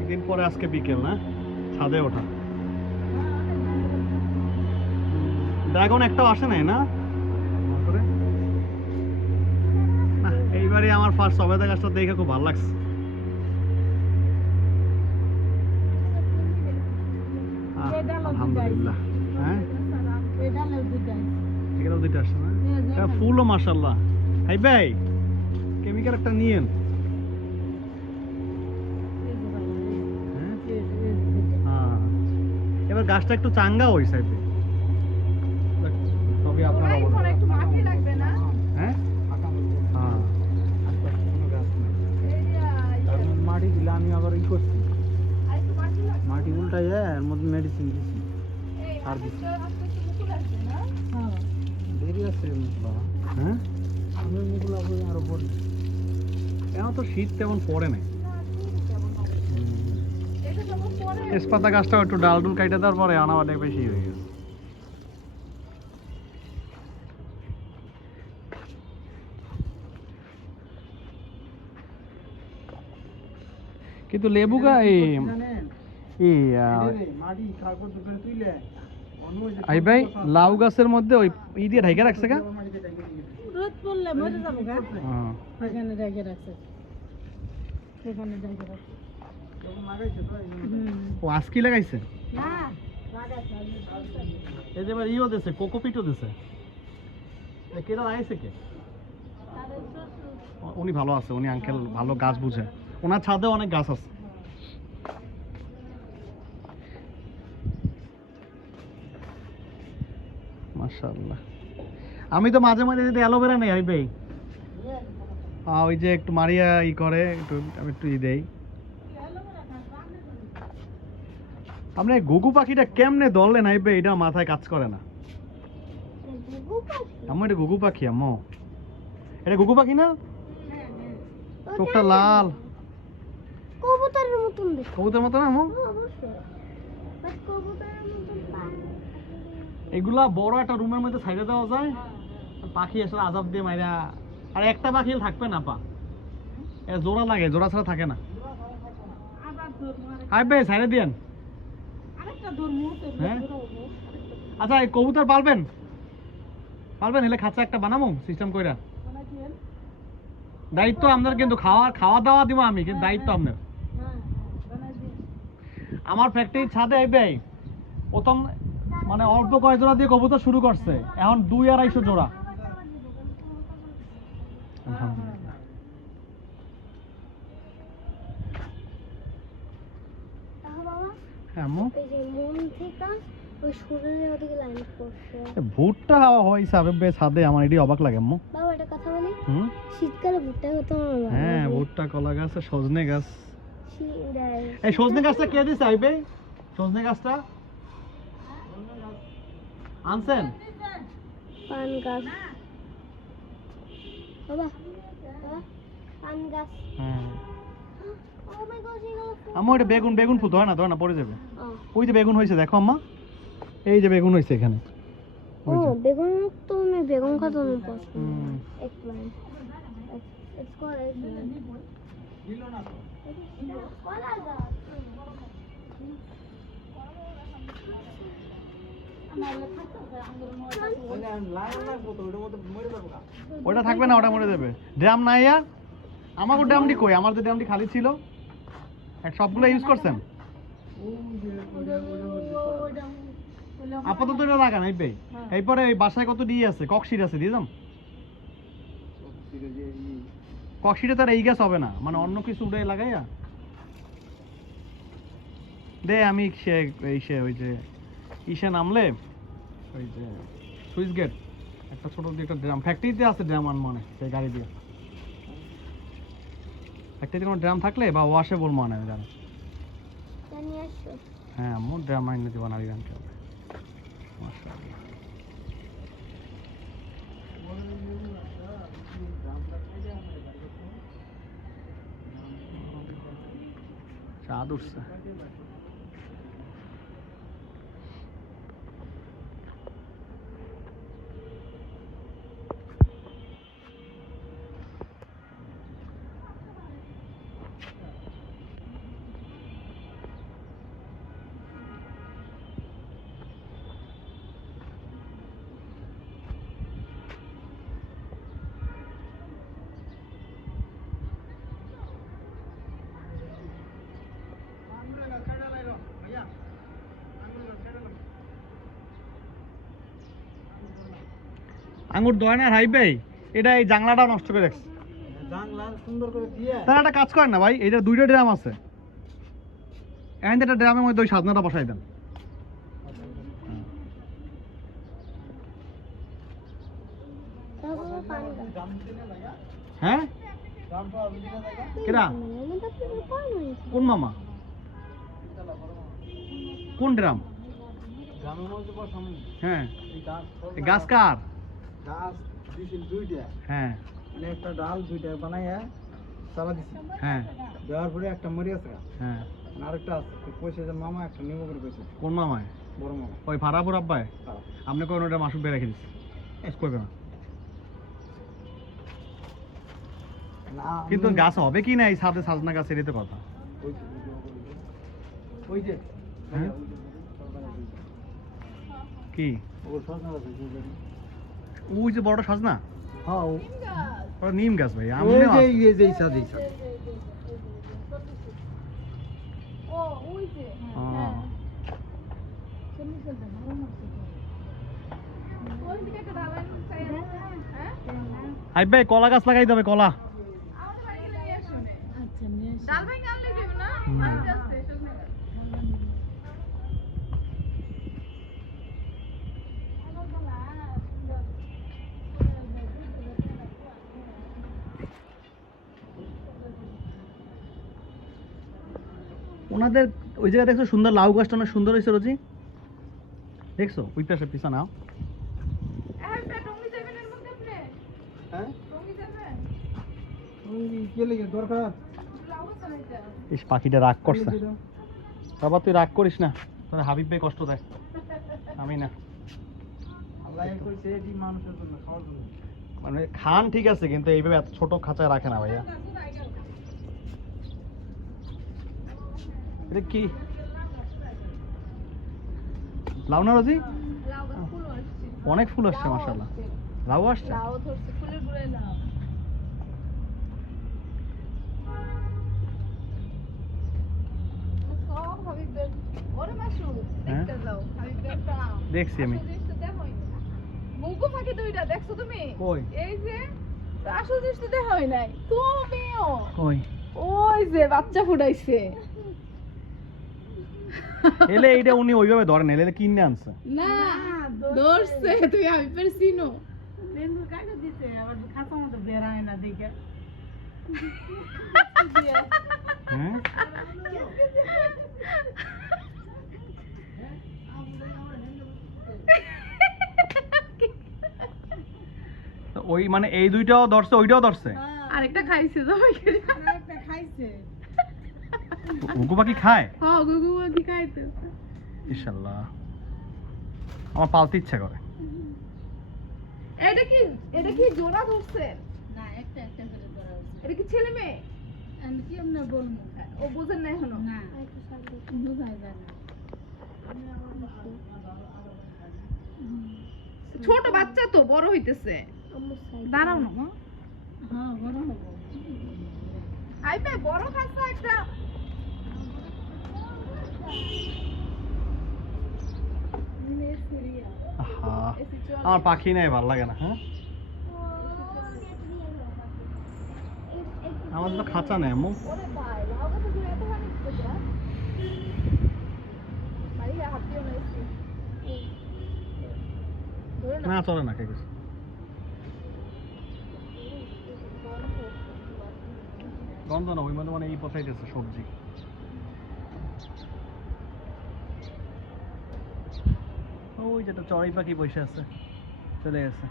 অনেকদিন পরে আজকে বিকেল না, ছাদে ওঠা। ড্রাগন একটাও আসে নাই না না, এইবারই আমার ফার্স্ট সবেদা গাছটা দেখে খুব ভালো লাগছে। আলহামদুলিল্লাহ। হ্যাঁ, এখানেও দুইটা আসছে না, ফুলও মাশাআল্লাহ। হাই ভাই, কেমিক্যাল একটা নিয়েন। হ্যাঁ, এবার গাছটা একটু চাঙ্গা ওই সাইডে, তবে আপনার হ্যাঁ মাটি দিলে আমি আবার ই করছি, মাটি উল্টাই এর মধ্যে মেডিসিন দিছি আর দিচ্ছি। দেরি আছে হ্যাঁ, আমি মুগুলো আরো পরে এখন তো শীত তেমন পড়ে নাই। তেজপাতা গাছটাও একটু ডাল ডুল কাইটে দেওয়ার পরে আনা অনেক বেশি হয়ে গেছে। কিন্তু লেবু আই ভাই লাউ গাছের মধ্যে ওই ই দিয়ে ঢাইকা রাখছে গা, রোদ পড়লে মরে যাবো গা, এখানে ঢেকে রাখছে, এখানে ঢেকে রাখছে। ও আজকে লাগাইছে না এই যে এবার ইও দিছে, কোকোপিটও দিছে। কেটা লাগাইছে কে? উনি ভালো আছে, উনি আঙ্কেল ভালো গাছ বুঝে, ওনার ছাদে অনেক গাছ আছে। মাশাআল্লাহ। আমি তো মাঝে মাঝে যদি অ্যালোভেরা নেই আই ভাই, ওই যে একটু মারিয়া ই করে একটু, আমি একটু ই দেই। আপনি ঘুঘু পাখিটা কেমনে ধরলেন আই ভাই, এটা মাথায় কাজ করে না। আম্মু এটা ঘুঘু পাখি, আম্মু এটা ঘুঘু পাখি না? চোখটা লাল, কবুতরের মতন দেখতে। কবুতরের মতো না আম্মু? অবশ্যই, বাট কবুতরের মতন পায়। এগুলা বড় একটা রুমের মধ্যে ছাইড়ে দেওয়া যায়, পাখি এসে আজাব দিয়ে মাইরা। আর একটা পাখি থাকবে না পা, এটা জোড়া লাগে, জোড়া ছাড়া থাকে না। হাই ভাই ছাইড়ে দিয়েন। হ্যাঁ আচ্ছা, এই কবুতর পালবেন? পালবেন হলে খাঁচা একটা বানাবো সিস্টেম কইরা। দায়িত্ব আপনার, কিন্তু খাওয়া দাওয়া দিব আমি, কিন্তু দায়িত্ব আপনার। আমার ফ্যাক্টরির ছাদে আইবে প্রথম মানে অল্প কয় জোড়া দিয়ে কবুতর শুরু করছে, এখন 200-250 জোড়া। আলহামদুলিল্লাহ। হ্যাঁ আম্মু, এই যে মন থেকে ওই সূর্যের ওদিকে লাইন করছে। ভুট্টা হাওয়া হয় হিসাবে ছাদে, আমার এটি অবাক লাগে আম্মু। বাবা একটা কথা বলি, শীতকালে ভুট্টা খেতে আমার ভালো হ্যাঁ, লাগে। ভুট্টা, কলা গাছ, সজনে গাছ। দেয়। এই সজনে গাছটা কে দিছে আইবে? সজনে গাছটা আনছেন? পান গাছ। বাবা, পান গাছ। হ্যাঁ ও মাই গড, এগুলো আম্মু, এটা বেগুন ফুল ধরে না পড়ে যাবে। ও ওই যে বেগুন হয়েছে দেখো আম্মা, এই যে বেগুন হয়েছে এখানে। ও বেগুন, তো আমি বেগুন খেতে আমার পছন্দ। একবার it's called eggplant. কলা গাছ। ওটা থাকবে না, ওটা মরে যাবে। ড্রাম নাই আর আমাকে, ড্রামটি কই? আমার যে ড্রামটি খালি ছিল, এক সবগুলো ইউজ করছেন। আপাতত এটা লাগান এই ভাই। এরপরে এই বাসায় কত দিয়ে আছে, ককশিট আছে, দিয়ে যাম। ককশিটে তার এই গাছ হবে না, মানে অন্য কিছু উড়ে লাগাইয়া দে। আমি ওই যে ইসে নামলে ওই যে সুইচ গেট একটা ছোট একটা ড্রাম, ফ্যাক্টরিতে আছে ড্রাম আনবো মানে, সেই গাড়ি দিয়ে। ফ্যাক্টরিতে কোনো ড্রাম থাকলে বা ওয়াশে বলবো মানে জানো। হ্যাঁ আম্মু, ড্রাম আইনে দেবো নারী গানকে হবে। মাশাআল্লাহ। চাঁদ উঠছে। আঙ্গুর দয় না হাই ভাই, এটা এই জাংলাটা নষ্ট করে রাখছে। জানলা সুন্দর করে দিয়ে তাহলে একটা কাজ করেন না ভাই, এটা 2টা ড্রাম আছে, এখান একটা ড্রামের মধ্যে ওই সাজনাটা বসাই দেন। তারপর পানি দাও। হ্যাঁ কেডা? আমি তো পুরো পানি হয়েছে। কোন মামা? কোন ড্রাম? গ্রামের মধ্যে বসাম হ্যাঁ, এই গাছ এই গাছ কার? গাছ দিছিল 2টা, হ্যাঁ মানে একটা ডাল 2টা বানাইয়া চালা দিছি, হ্যাঁ দেওয়ার পরে একটা মরি আছে হ্যাঁ। আর আরেকটা আছে, তো কইছে যে মামা একটা নিব করে কইছে, কোন মামায়? বড় মামা। ওই ফারাপুর আব্বাই? হ্যাঁ। আপনি কোন ওটা মাসুক বেড়ে রেখে দিচ্ছি, করবে না। না, কিন্তু গাছ হবে কি না এই সাথে সাজনা গাছের, এতে কথা। ওই যে হ্যাঁ? কি ও সজনা আছে ওই যে বড় সাজনা? হ্যাঁ ওটা নিম গাছ ভাই, ওই আমনে যে এই যে ইসা দিছে ও ওই যে চলে চলে ভালো লাগছে ওই দিকে একটা ডালাই চাই হ্যাঁ হাই ভাই কলা গাছ লাগাইতে হবে, কলা। আমাদের বাড়ি গেলে নিয়ে আসুন আচ্ছা নিয়ে আসুন ডাল ভাই আনলে দেব না হুম। আচ্ছা আছে সজনে গাছ ওনাদের ওই জায়গায় দেখছো সুন্দর লাউ গাছটা অনেক সুন্দর হয়েছে রোজি, দেখছো ওই পাশে পিছা নাও। এই পেট রঙি যাবেন এর মধ্যে আপনি হ্যাঁ রঙি যাবেন ওই কে লাগে দরকার লাউ আছে না এটা ইস পাখিটা রাগ করছে। বাবা তুই রাগ করিস না, তোর হাবিব ভাই কষ্ট দেয়, আমি না। আল্লাহ কইছে এটি মানুষের জন্য, খাওয়ার জন্য। মানে খান ঠিক আছে, কিন্তু এইভাবে এত ছোট খাঁচায় রাখে না ভাইয়া। এটা কি লাউ না রোজি? লাউ গাছ ফুল আসছে অনেক ফুল আসছে মাশাআল্লাহ। লাউ আসছে? লাউ ধরছে ফুলের গুড়ায় লাউ সব হাবিবের ওরে মাসু হ্যাঁ? দেখতে যাও হাবিবের টাও দেখছি আমি। আসল জিনিস তো দেখোই না মুগো ফাঁকি দুইটা দেখছো তুমি কই? এই যে তো আসল জিনিস তো দেখোই নাই তুমিও কই? ওই যে বাচ্চা ফুটাইছে এলে এইটা উনি ওইভাবে ধরেন, এলে কিনে আনছে। না ধরছে তুই হাবিবের চিনো বেঙ্গুর কাটে দিতে আবার খাতা মতো বেড়ায় না দেখে হ্যাঁ তো ওই মানে এই দুইটাও ধরছে, ওইটাও ধরছে। আরেকটা খাইছে জমাই করে একটা খাইছে ঘুঘু পাখি খায়? হ্যাঁ গুগু কি খাইছে ইনশাআল্লাহ আমার পালতে ইচ্ছা করে। এটা কি জোড়া ধরছে না একটা একটা করে ধরা হচ্ছে এটা কি ছেলে মেয়ে আমি কি আমরা বলবো ও বুঝেন না এখনো না বুঝাই যায় না ছোট বাচ্চা তো বড় হইতেছে দাঁড়াও না মা হ্যাঁ বড় হবো আইবে বড় খাসা একটা আহা আমার পাখি নাই, ভালো লাগে না। হ্যাঁ আমাদের তো খাঁচা নেই আম্মু। ওরে ভাই লাউ গাছে ঘুরে এত পানি দিতেছ ভাই হাত দিও না এসে ধরে না না চলে না, কে কিছু গন্ধ না, ওই মধ্যে মানে এই পচাইতেছে সবজি। ওই যেটা চড়াই পাখি বসে আছে, চলে গেছে।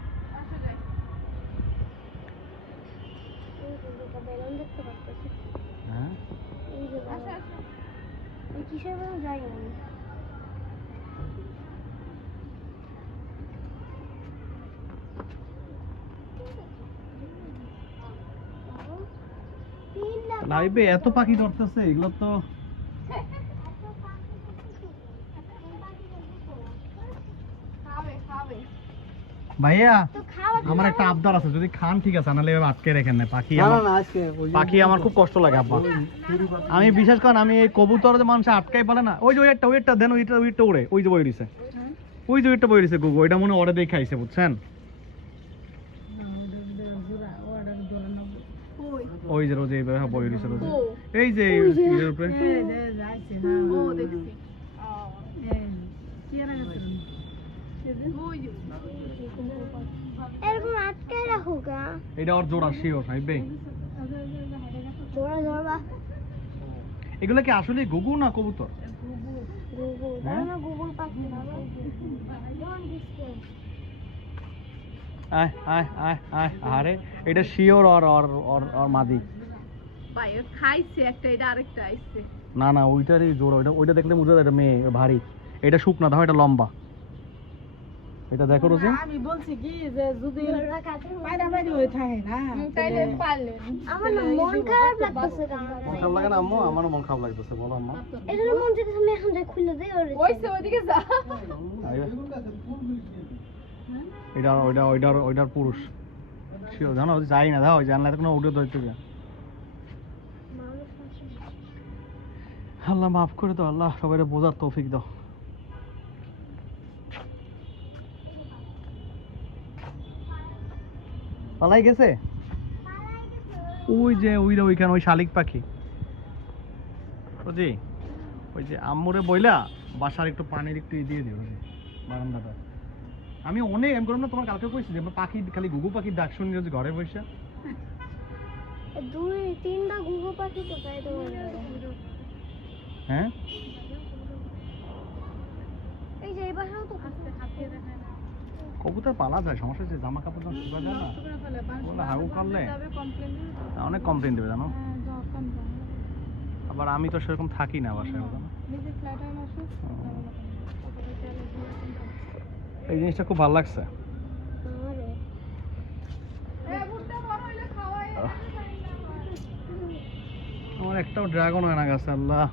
বেলুন দেখতে পাচ্ছি। হ্যাঁ এই যে আসো আসো এই কিসের বেলুন যাই আমি লাইভে এত পাখি ধরতেছে, এগুলো তো খাবে খাবে ভাইয়া তো খাওয়া আমার একটা আবদার আছে, যদি খান ঠিক আছে, নাহলে এভাবে আটকে রেখেন না। পাখি না না আমার না আজকে ওই যে পাখি আমার খুব কষ্ট লাগে আব্বা। আমি বিশেষ করে আমি এই কবুতর যে মানুষ আটকাই পারে না, ওই যে ওইটা দেন, ওইটা উড়ে, ওই যে বই দিছে, ওই যে ওইটা বই দিছে গুগু, ওইটা মনে ওরে দিয়ে খাইছে বুঝছেন। ওই যে রোজে এইভাবে বই রয়েছে রোজে এই যে এর উপরে এই যে যাইছে হ্যাঁ ও দেখছি এই কি এর গেছে এরকম আটকে রাখো গা এটা ওর জোড়া শিওর হাইবে জোড়া ধরবা এগুলা কি আসলে গুগু না কবুতর গুগল হ্যাঁ? না গুগল পাখি না যেমন দিচ্ছে আয় আয় আয় আয় আরে এটা শিওর আর আর আর আর মাদি ভাই ও খাইছে একটা এটা আরেকটা আইছে না না ওইটারই জোড়া ওইটা ওইটা দেখলে বুঝা যায় এটা মেয়ে ভারী এটা শুকনা দাও এটা লম্বা এটা দেখো রোজে আমি বলছি কি যে যদি পায়রা বাইরে হয়ে থাকে না তাইলে আমার না মন খারাপ লাগতেছে মন খারাপ লাগে না আম্মু আমারও মন খারাপ লাগতেছে বলো আম্মা এদের মন যেতে আমি এখন যাই খুলে দেই ওরে ওইছে ওইদিকে যা এটা ওইটা ওইটার ওইটার পুরুষ শিওর জানো যাই না দাও জানলা কোনো উঠে ধরতে গিয়ে আল্লাহ মাফ করে দাও আল্লাহ সবাই বোঝার তৌফিক দাও পালাই গেছে ওই যে ওইটা ওইখানে ওই শালিক পাখি বুঝি ওই যে আম্মুরে বইলা বাসার একটু পানির একটু দিয়ে দিও বারান্দাটা আমি করলাম না তোমার কালকে কইছি যে পাখি খালি গুগু পাখির ডাক শুনি যে ঘরে বসে দুই তিনটা গুগল পাখি তো তাই তো হ্যাঁ এই যে এই বাসাও তো কবুতর পালা যায় সমস্যা হচ্ছে জামা কাপড় যখন শুকা যায় না বলে হাগু করলে অনেক কমপ্লেন দেবে জানো আবার আমি তো সেরকম থাকি না বাসায় জানো এই জিনিসটা খুব ভালো লাগছে আমার একটাও ড্রাগন হয় না গাছে আল্লাহ